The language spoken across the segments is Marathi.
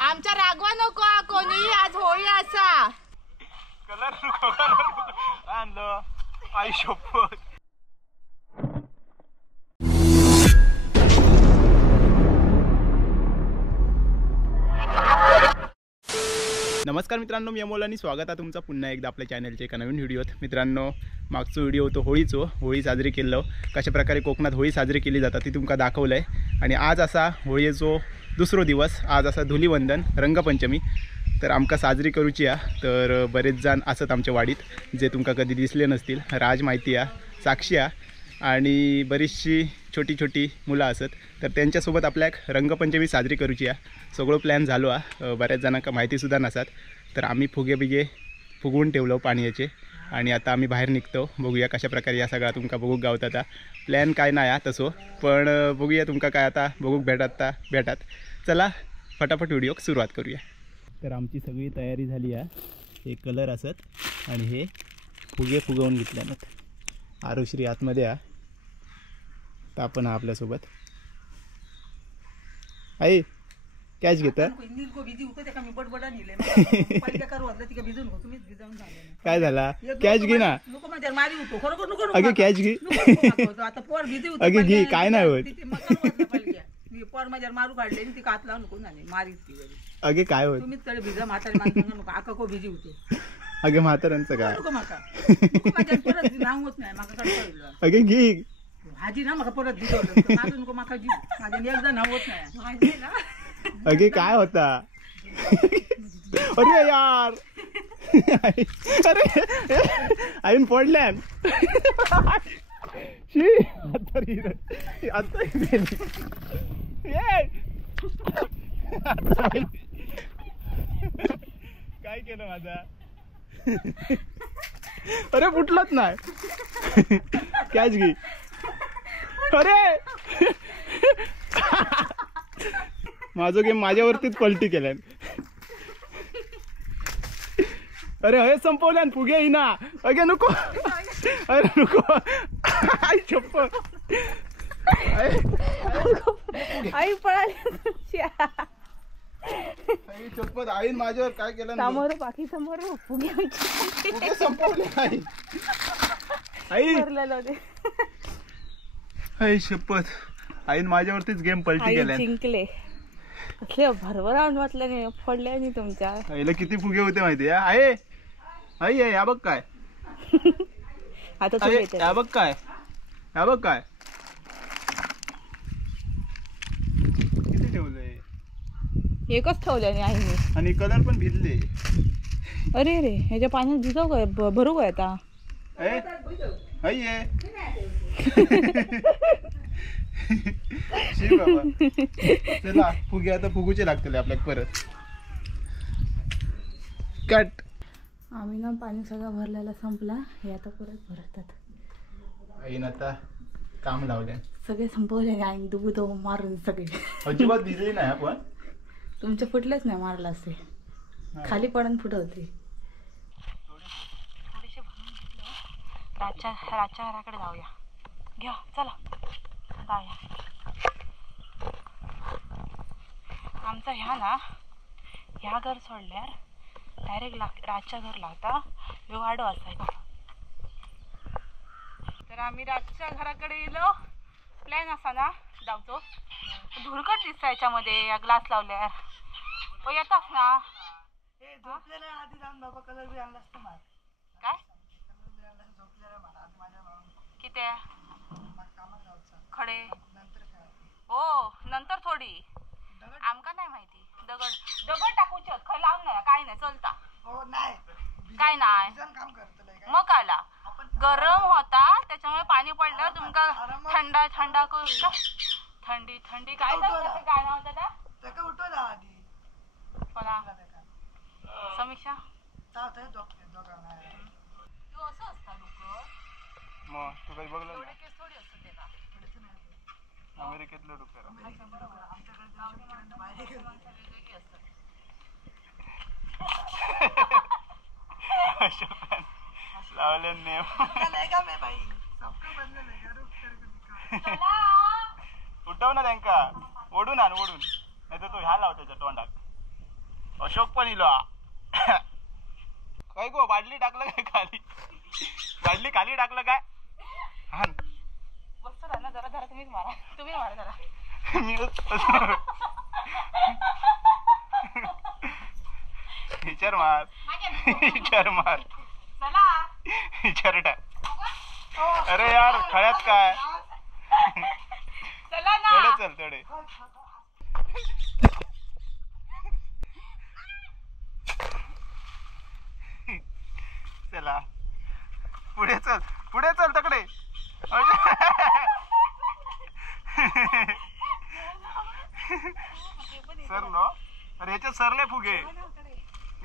आमच्या रागवा नको कोणी आज होळी असा कलर नको आणलं आई शपथ. नमस्कार मित्रांनो, मी अमोल आणि स्वागत आहे तुमचं पुन्हा एकदा आपल्या चॅनलच्या एका नवीन व्हिडिओत. मित्रांनो, मागचा व्हिडिओ होतो होळी साजरी केलं, कशा प्रकारे कोकणात होळी साजरी केली जातात ती तुमका दाखवलं आहे. आणि आज असा होळीचो दुसरो दिवस, आज असा धुलीवंदन रंगपंचमी. तर आमका साजरी करूची आहे. तर बरेच जण असत आमच्या वाडीत जे तुमका कधी दिसले नसतील. राज माहिती आहे, साक्षी आहे आणि बरीचशी छोटी छोटी मुलं असत. तर त्यांच्यासोबत आपल्या रंगपंचमी साजरी करूची आहे. सगळं प्लॅन झालो आहे. बऱ्याच जणांका माहितीसुद्धा नसतात. तर आम्ही फुगे फुगवून ठेवलो पाण्याचे आणि आता आम्ही बाहेर निघतो. बघूया कशा प्रकारे या सगळा तुमका बघूक गावता. प्लॅन काय नाही आहे तसो, पण बघूया तुमका काय आता बघूक भेटात. चला फटाफट व्हिडिओ सुरुवात करूया. तर आमची सगळी तयारी झाली आहे. हे कलर असत आणि हे फुगे फुगवून घेतल्यानंत आरुश्री आतमध्ये आहे. तर आपण आपल्यासोबत आई कॅच घेता काय झाला कॅच घे ना. अगे कॅच घे, अगे घे, काय नाही होत. मारू काढले ती कात लावून नको मारी अगे काय होत तुम्ही तळे भिजा म्हातारी माणसांना आका को भिजी होतो. अगे म्हाताऱ्यांचं काय परत नाव होत नाही माका काढलं. अगे घे भाजी ना माका परत दिलं माझं नको माका जी माझ्या एकदा नाव होत नाही भाजी ना. अगे काय होता. अरे यार अरे आईन पडल्या काय केलं माझा. अरे फुटलंच नाही. कॅच घे. अरे माझं गेम माझ्यावरतीच पलटी केल्या. अरे हे संपवल्या फुगे ही ना. अगे नको, अरे नको आई चप्पल आई पळाली चप्पल आईन माझ्यावर काय केलं. समोर बाकी समोर फुगे संपवले आई. आई आई शपथ आईन माझ्यावरतीच गेम पलटी केल्या. जिंकले असले भरभर आणून वाटलं नाही फोडल्या नाही तुमच्या आईला किती फुगे होते माहिती आहे. आई या बघ काय आता या बघ काय किती ठेवलंय. एकच ठेवलं आईने आणि कलर पण भिजले. अरे रे ह्याच्या पाण्यात भिजव काय भरू काय आता. चला फुगे आता फुगूचे लागतील आपल्याला परत. कट. आम्ही ना पाणी सगळं भरलेला संपला. हे आता परत भरतात. आईन आता काम लावले सगळे संपवले. आई दूध मारून सगळे अजिबात भिजली नाही. आपण तुमचे फुटलेच नाही मारला असे खाली पडून फुटवते. रातच्या घराकडे जाऊया. घ्या चला जाऊया. आमचा ह्या घर सोडल्यावर डायरेक्ट रातच्या घर लागता. वाडो असायचा. तर आम्ही रातच्या घराकडे गेलो. प्लॅन असा ना जाऊचो. धुरकट दिसता याच्यामध्ये या ग्लास लावल्यावर. येतात ना काय किती खडे हो नंतर थोडी आमका नाही माहिती. दगड टाकूच खय लावून नाही काय नाही चलता काय नाही. मग आला गरम होता त्याच्यामुळे पाणी पडलं तुमका थंडा थंडी काय गाणं होतं त्या समीक्षा तू असं असता लोक थोडी असतं ते ना अमेरिकेतलं डुकर लावले नेम उठव ना त्यांका ओढून नाही तर तो ह्या लाव त्याच्या तोंडात. अशोक पण इलो काय गो बाटली टाकलं काय खाली बाटली खाली टाकलं काय हा बस ना जरा जरा तुम्ही मारा जरा मी विचार मार चला विचार टाक अरे यार खळ्यात काय चला ना थोडे चल थोडे चला पुढे चल तकडे सरलो अरे ह्याच्यात सरले फुगे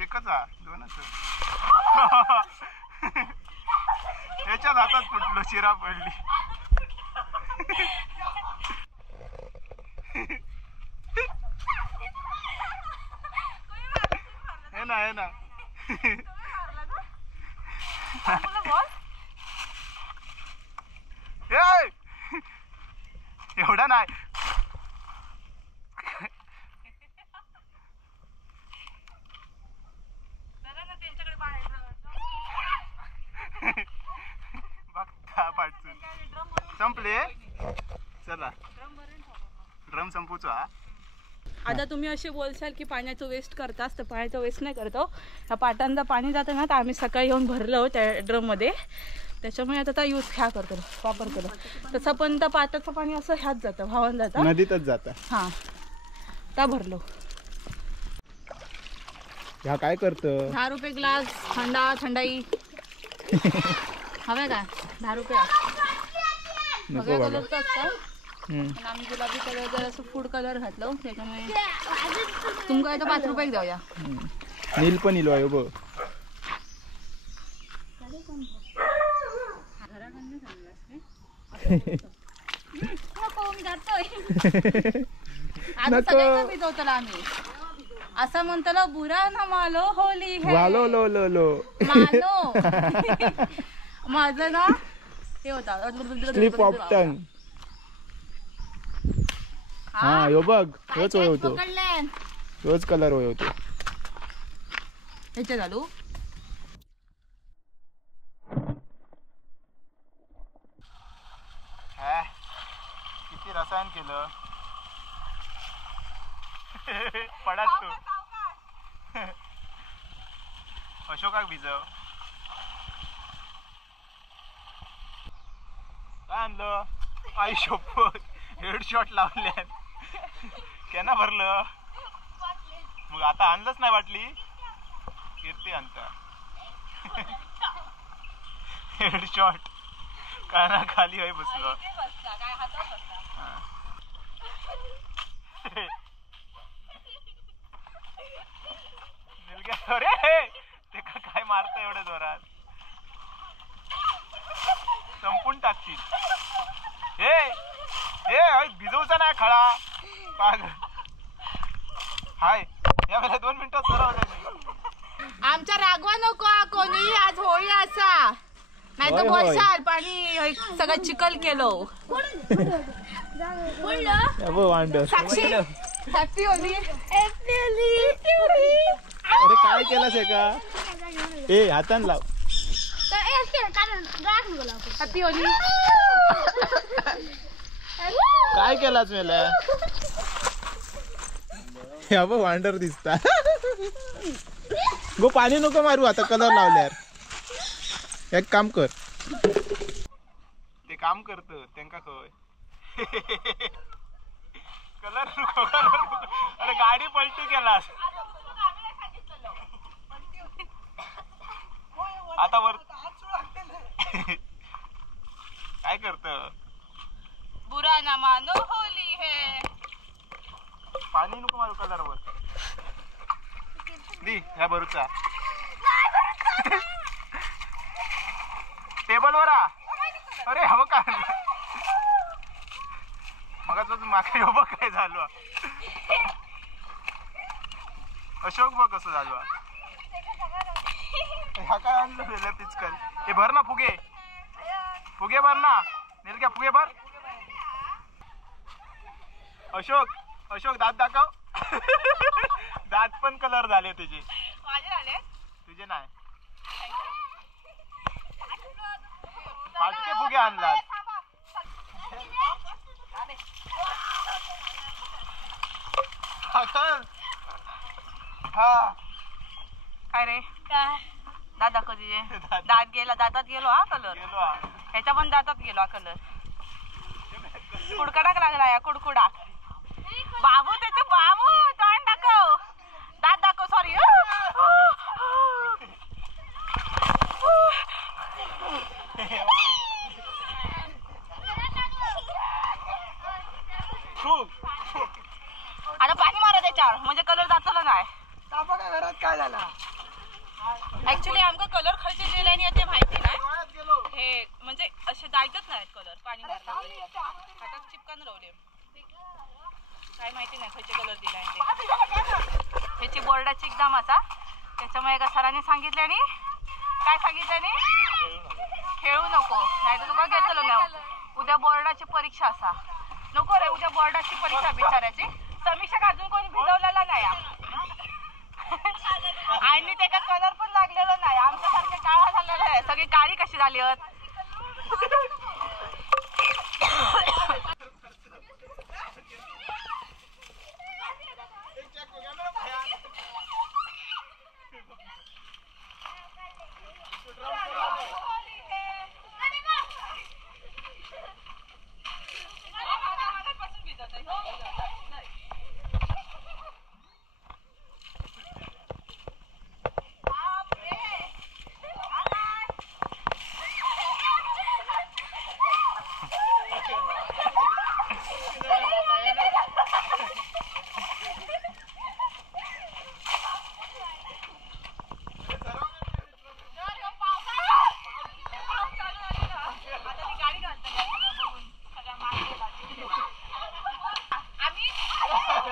एकच दोनच ह्याच्यात हातात फुटलो शिरा पडली हे ना एवढा नाही बघता पाठून संपले चला ड्रम संपूच आता तुम्ही असे बोलशाल की पाण्याचं वेस्ट करतास तर पाण्याचं वेस्ट नाही करतो ह्या पाटांचं पाणी जातं ना तर आम्ही सकाळी येऊन भरलो त्या ड्रममध्ये त्याच्यामुळे आता यूज करतो वापर करतो तसं पण त्या पाटाचं पाणी असं ह्यात जातं भावान जातं नदीतच जातं हां त्या भरलो ह्या काय करतं 10 रुपये ग्लास थंडाई हव्या का 10 रुपये सगळ्या कलरचं असतं पण आम्ही गुलाबी कलर जर असं फूड कलर घातलं त्याच्यामुळे तुमका इथं 5 रुपये द्यावया नील पण इलो आहे बघ भिजवतला आम्ही असं म्हणतो बुरा ना मालो होली वालो लो लो लो मालो माझं ना हे होता स्लिप ऑफ टंग हा यो बघ रोज होय होतो रोज कलर होय होतो ह्याच्या चालू किती रसायन केलं पडात तू अशोकाक भिजव काय आणलं आई शोपत हेडशॉट लावल्यात केना भरलं मग आता आणलंच नाही वाटली कीर्ती आणता हेडशॉट काना खाली होई बसलो अरे ते काय मारत एवढ्या जोरात संपून टाकतील हे भिजवचा नाही खळा पाग हाय या वेळेला 2 मिनिटात सराव आमच्या रागवा नको कोणी आज होळी असा नाही तर बोलशाल पाणी सगळं चिखल केलं साक्षी हॅपी होली अरे काय केलास का ए हातान लाव हॅपी होली काय केलास मेला या बघ वांडर दिसता गो पाणी नको मारू आता कलर लावल्यावर एक काम कर ते काम करत त्यांका खय कलर नको अरे गाडी पलटी केलास आता वर काय करत बुरा ना मानो होली है पाणी नको मारू कलरवर दी ह्या बरूचा टेबल वर अरे हवं का मग मागे हवं काय झालं अशोक बघ कसं झालं ह्या काय आणलं पिचकल हे भर ना फुगे भर ना नेलक्या फुगे भर अशोक दात दाखव दात पण कलर झाले तुझे. माझे झाले तुझे नाही. फाटके फुगे आणला. हा काय रे दादा कधी दात गेला दातात गेलो हा कलर. ह्याच्या पण दातात गेलो हा कलर. कुडकडाक लागला या कुडकुडा. बाबू त्याचे बाबू तोंड दाखव दात दाखव. सॉरी आता पाणी मारा त्याच्यावर म्हणजे कलर जातला नाही. घरात काय झाला ऍक्च्युली आमका कलर खर्च दिल्याने ते माहिती नाही. हे म्हणजे असे जायचंच नाहीत कलर पाणी मारला हातात चिपकान रावले. काय माहिती नाही खर्च कलर दिलाय ते. ह्याची बोर्डाची एक्झाम असा त्याच्यामुळे एका सरांनी सांगितल्याने काय सांगितल्याने खेळू नको नाही तर तुका घेतलं नाही. उद्या बोर्डाची परीक्षा असा. नको रे उद्या बोर्डाची परीक्षा बिचारायची. समीक्षक अजून कोणी भिजवलेला नाही आणि त्याचा कलर पण लागलेला नाही. आमच्यासारखे काळा झालेला आहे. सगळी काळी कशी झाली आहेत.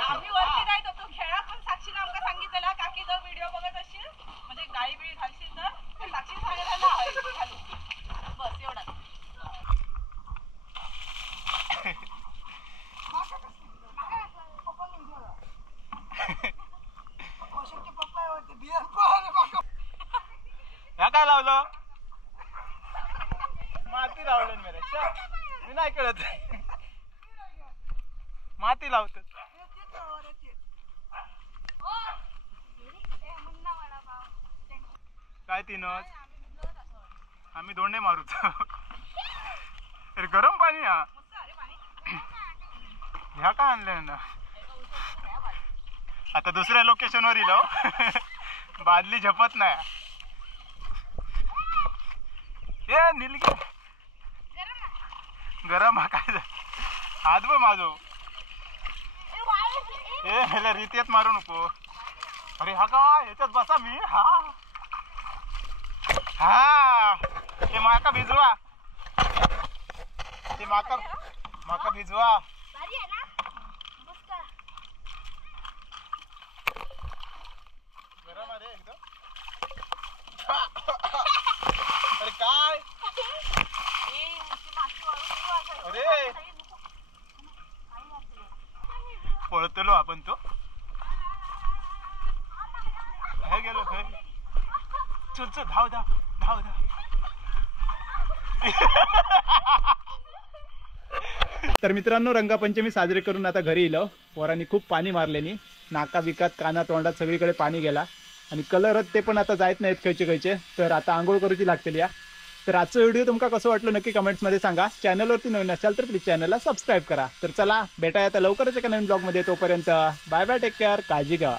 आम्ही वरती जायत होतो खेळा पण साक्षीने आमका सांगितलेला काकी जर व्हिडिओ बघत असशील म्हणजे गाडी बिळी घालशील तर साक्षी सांगायला बस एवढाच. ह्या काय लावलं माती लावलं मेरे मी नाही कळत. माती लावतात काय तीनच आम्ही दोंडे मारूच. अरे गरम पाणी हा ह्या काय आणलं ना. आता दुसऱ्या लोकेशन वर इलो बादली झपत नाही. ए निलगी गरम हा काय हात बघ माझो. ए ह्याला रीतीत मारू नको. अरे हा का याच्यात बसा मी. हा हा ते माका भिजवा. ते माका भिजवा. गरम आहे एकदम. अरे काय अरे पळतलो आपण तो हे गेलो हे. चल चल धाव धाव धाव धाव. तर मित्रांनो रंगपंचमी साजरी करून आता घरी येलो. पोरांनी खूप पाणी मारल्यानी नाका बिकात काना तोंडात सगळीकडे पाणी गेला आणि कलरच ते पण आता जायत नाहीत खयचे. तर आता आंघोळ करूची लागतील या. तर आजचा व्हिडिओ तुमका कसं वाटलं नक्की कमेंट्समध्ये सांगा. चॅनलवरती नवीन असाल तर प्लीज चॅनलला सबस्क्राईब करा. तर चला भेटाय आता लवकरच एका नवीन ब्लॉगमध्ये. तोपर्यंत बाय बाय टेक केअर. काळजी घ्या.